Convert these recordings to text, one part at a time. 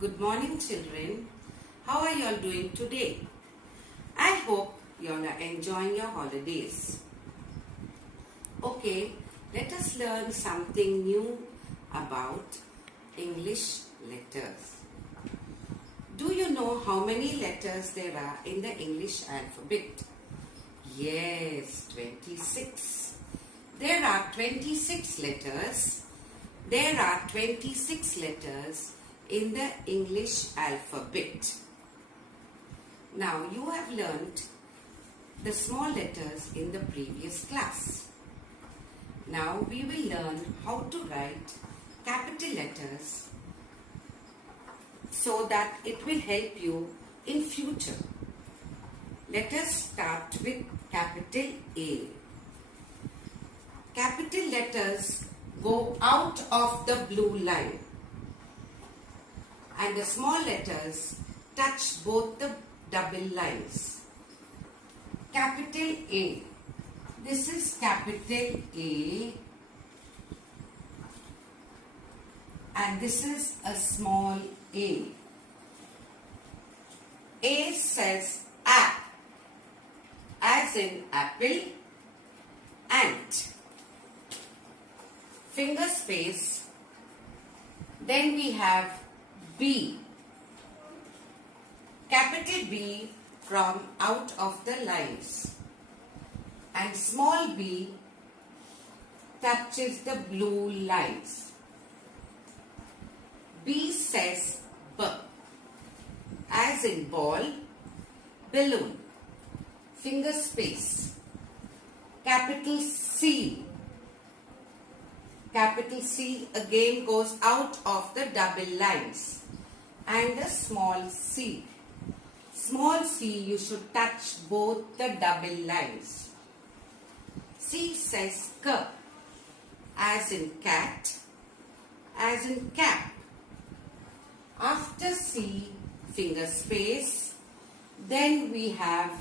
Good morning, children. How are you all doing today? I hope you all are enjoying your holidays. Okay, let us learn something new about English letters. Do you know how many letters there are in the English alphabet? Yes, 26. There are 26 letters. There are 26 letters in the English alphabet. Now you have learnt the small letters in the previous class. Now we will learn how to write capital letters so that it will help you in future. Let us start with capital A. Capital letters go out of the blue line and the small letters touch both the double lines. Capital A. This is capital A and this is a small a. A says A as in apple, ant. Finger space. Then we have B. Capital B from out of the lines. And small b touches the blue lines. B says B. As in ball, balloon. Finger space. Capital C. Capital C again goes out of the double lines. And the small c. Small c you should touch both the double lines. C says K. As in cat. As in cap. After C, finger space. Then we have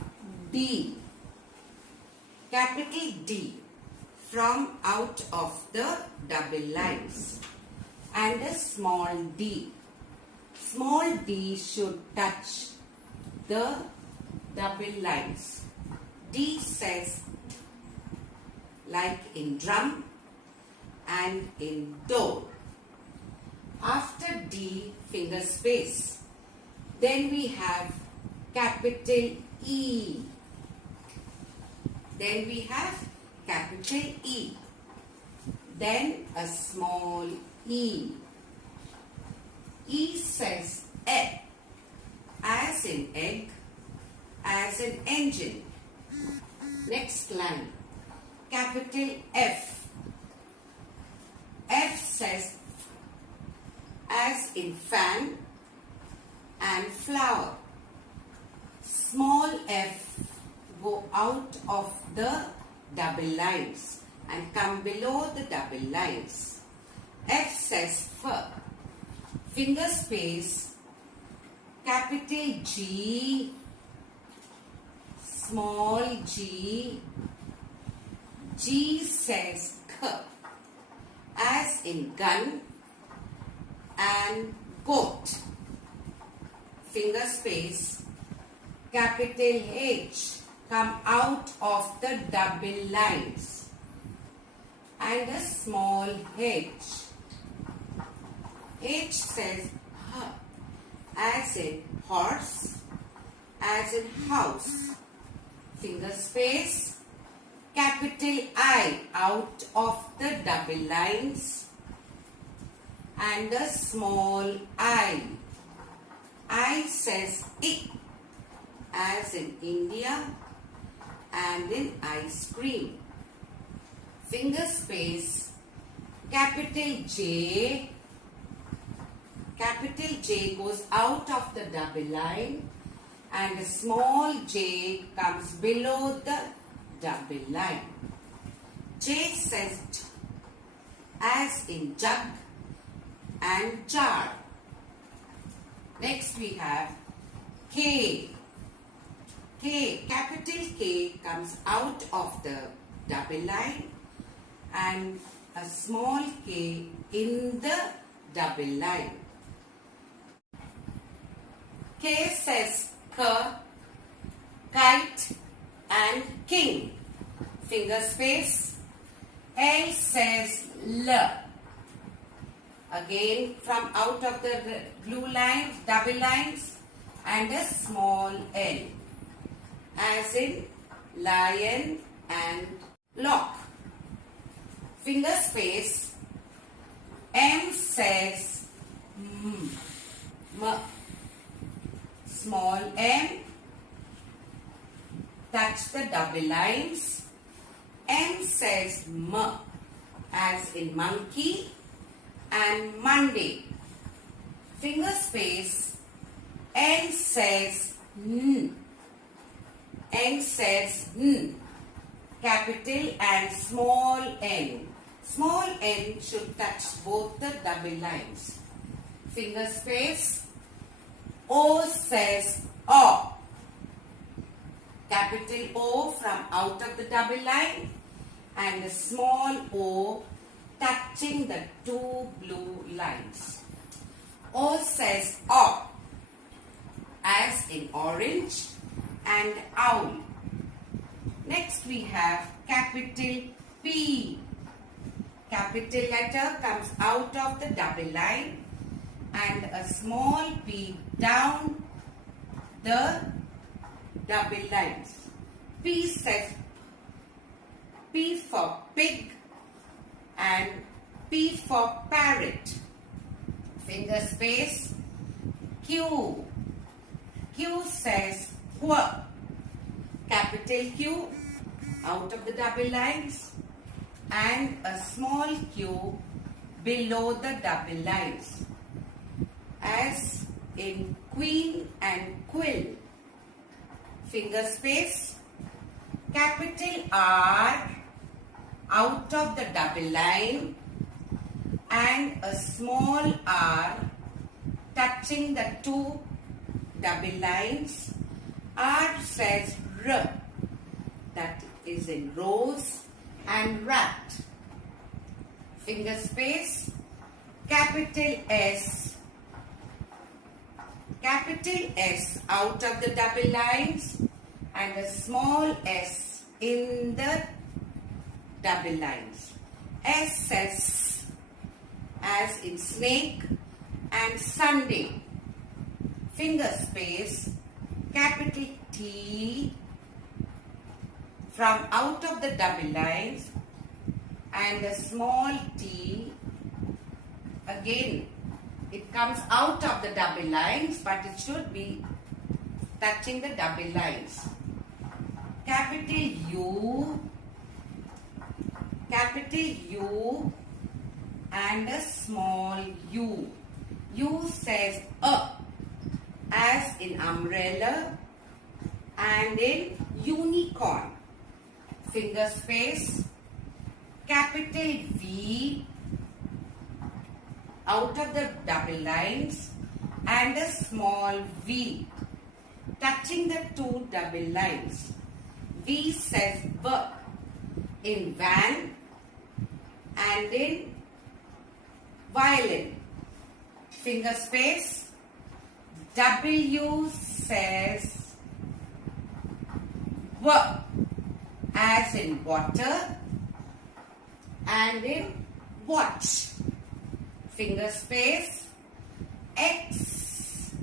D. Capital D. From out of the double lines. And a small d. Small d should touch the double lines. D says like in drum and in door. After D, finger space. Then we have capital E. Then we have capital E. Then a small e. E says egg. As in egg. As in engine. Next line. Capital F. F says as in fan and flower. Small f go out of the double lines and come below the double lines. F says fur. Finger space. Capital G. Small g. G says K. As in gun and goat. Finger space. Capital H. Come out of the double lines. And a small h. H says H. As in horse. As in house. Finger space. Capital I out of the double lines and a small I. I says I as in India and in ice cream. Finger space. Capital J. Capital J goes out of the double line and a small j comes below the double line. J says J, as in jug and jar. Next we have K. K, capital K comes out of the double line and a small k in the double line. K says K, kite and king. Finger space. L says L. Again from out of the blue lines, double lines and a small L. As in lion and lock. Finger space. M says M. Small m. Touch the double lines. M says M as in monkey and Monday. Finger space. N says N. N says N. Capital and small n. Small n should touch both the double lines. Finger space. O says O. Capital O from out of the double line and a small o touching the two blue lines. O says O as in orange and owl. Next we have capital P. Capital letter comes out of the double line and a small p down the double lines. P says P for pig and P for parrot. Finger space. Q. Q says Q. Capital Q out of the double lines and a small q below the double lines. As in queen and quill. Finger space. Capital R out of the double line and a small r touching the two double lines. R says R. That is in rose and rat. Finger space. Capital S. Capital S out of the double lines and a small s in the double lines. S says as in snake and Sunday. Finger space. Capital T from out of the double lines and a small t. Again, it comes out of the double lines, but it should be touching the double lines. Capital U and a small u. U says as in umbrella and in unicorn. Finger space. Capital V out of the double lines and a small v touching the two double lines. V says V in van and in violin. Finger space. W says W as in water and in watch. Finger space. X.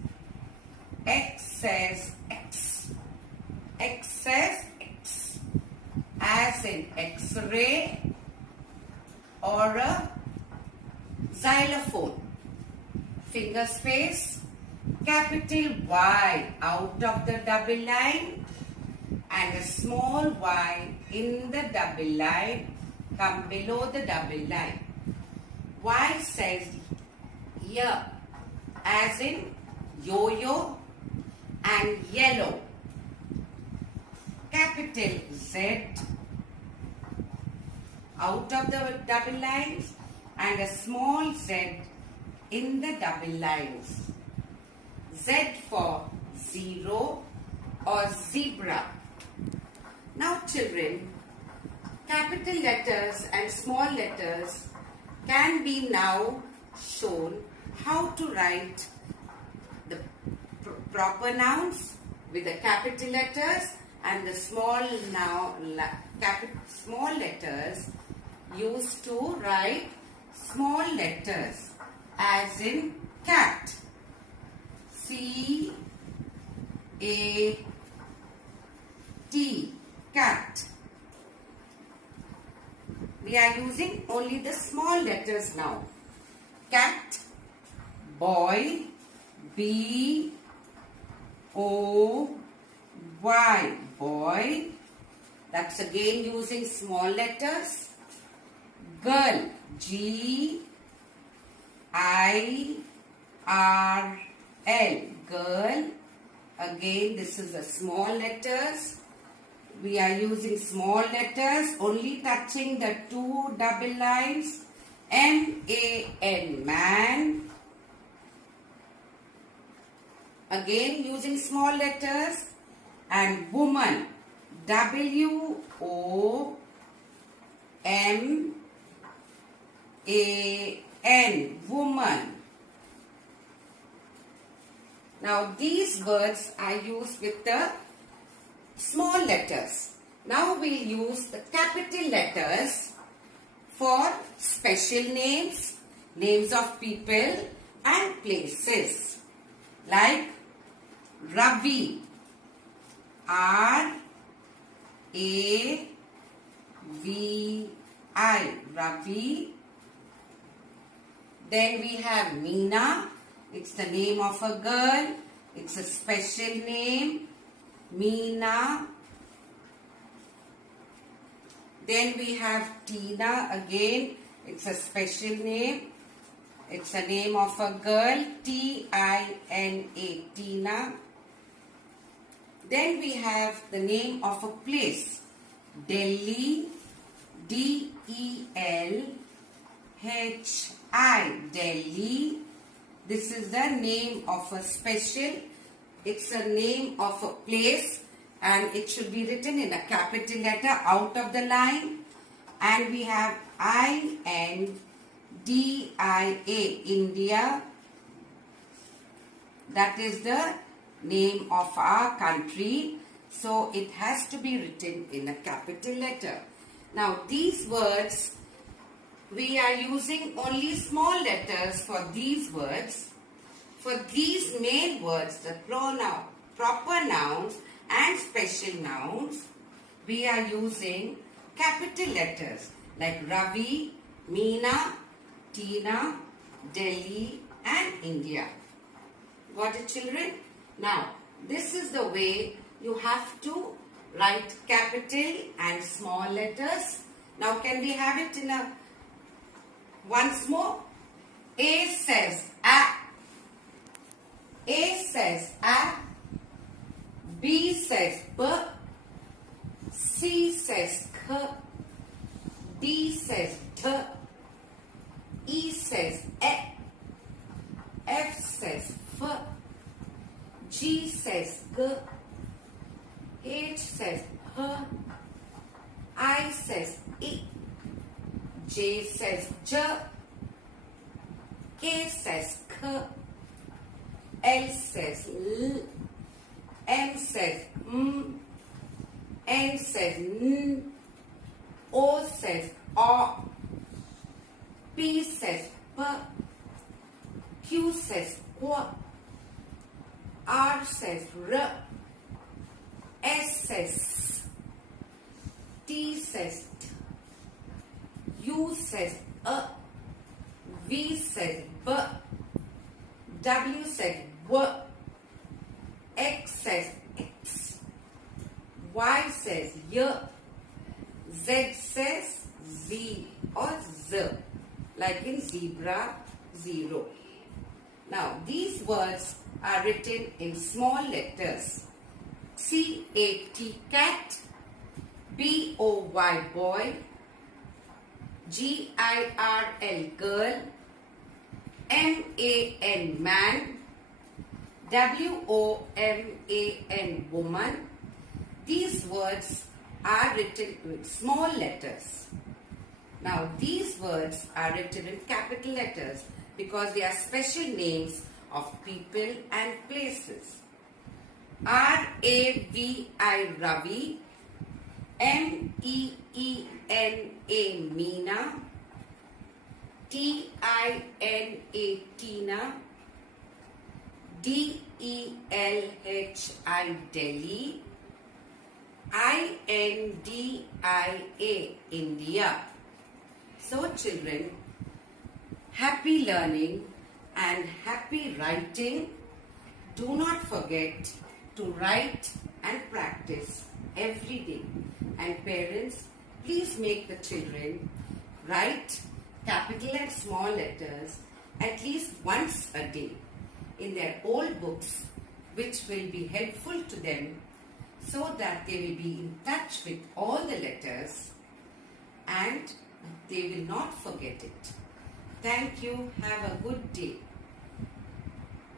X says X. X says X as in X-ray or a xylophone. Finger space. Capital Y out of the double line and a small y in the double line come below the double line. Y says yeah as in yo-yo and yellow. Capital Z out of the double lines and a small z in the double lines. Z for zero or zebra. Now children, capital letters and small letters can be now shown how to write the proper nouns with the capital letters and the small letters used to write small letters, as in cat. C-A-T, cat. We are using only the small letters now. Cat, boy, B-O-Y, boy. That's again using small letters. Girl, G-I-R-L, girl. Again, this is the small letters. We are using small letters, only touching the two double lines. M-A-N, man. Again, using small letters. And woman, W-O-M-A-N, woman. Now, these words are used with the small letters. Now, we'll use the capital letters for special names, names of people and places. Like Ravi, R-A-V-I, Ravi. Then we have Meena. It's the name of a girl. It's a special name. Meena. Then we have Tina again. It's a special name. It's a name of a girl. T-I-N-A, Tina. Then we have the name of a place. Delhi, D-E-L-H-I, Delhi. This is the name of a special. It's a name of a place and it should be written in a capital letter out of the line. And we have I-N-D-I-A, India. That is the name of our country. So it has to be written in a capital letter. Now these words, we are using only small letters for these words. For these main words, the proper nouns and special nouns, we are using capital letters like Ravi, Meena, Tina, Delhi and India. Got it, children? Now, this is the way you have to write capital and small letters. Now, can we have it in a once more? A says A. A says A. B says B. C says K. D says D. E says E. F says F. G says G. H says H. I says I. J says J. K says K. L says L. M says M. N says N. O says O. P says P. Q says Q. R says R. S says S. T says T. U says A. V says B. W says W. X says X. Y says Y. Z says Z or Z, like in zebra, 0. Now, these words are written in small letters. C-A-T, cat. B-O-Y, boy. G-I-R-L, girl. M-A-N, man. W-O-M-A-N, woman. These words are written with small letters. Now, these words are written in capital letters because they are special names of people and places. R-A-V-I, Ravi. M-E-E-N-A, Meena. T-I-N-A, Tina. D-E-L-H-I, Delhi. I-N-D-I-A, India. So children, happy learning and happy writing. Do not forget to write and practice every day. And parents, please make the children write capital and small letters at least once a day in their old books, which will be helpful to them so that they will be in touch with all the letters and they will not forget it. Thank you. Have a good day.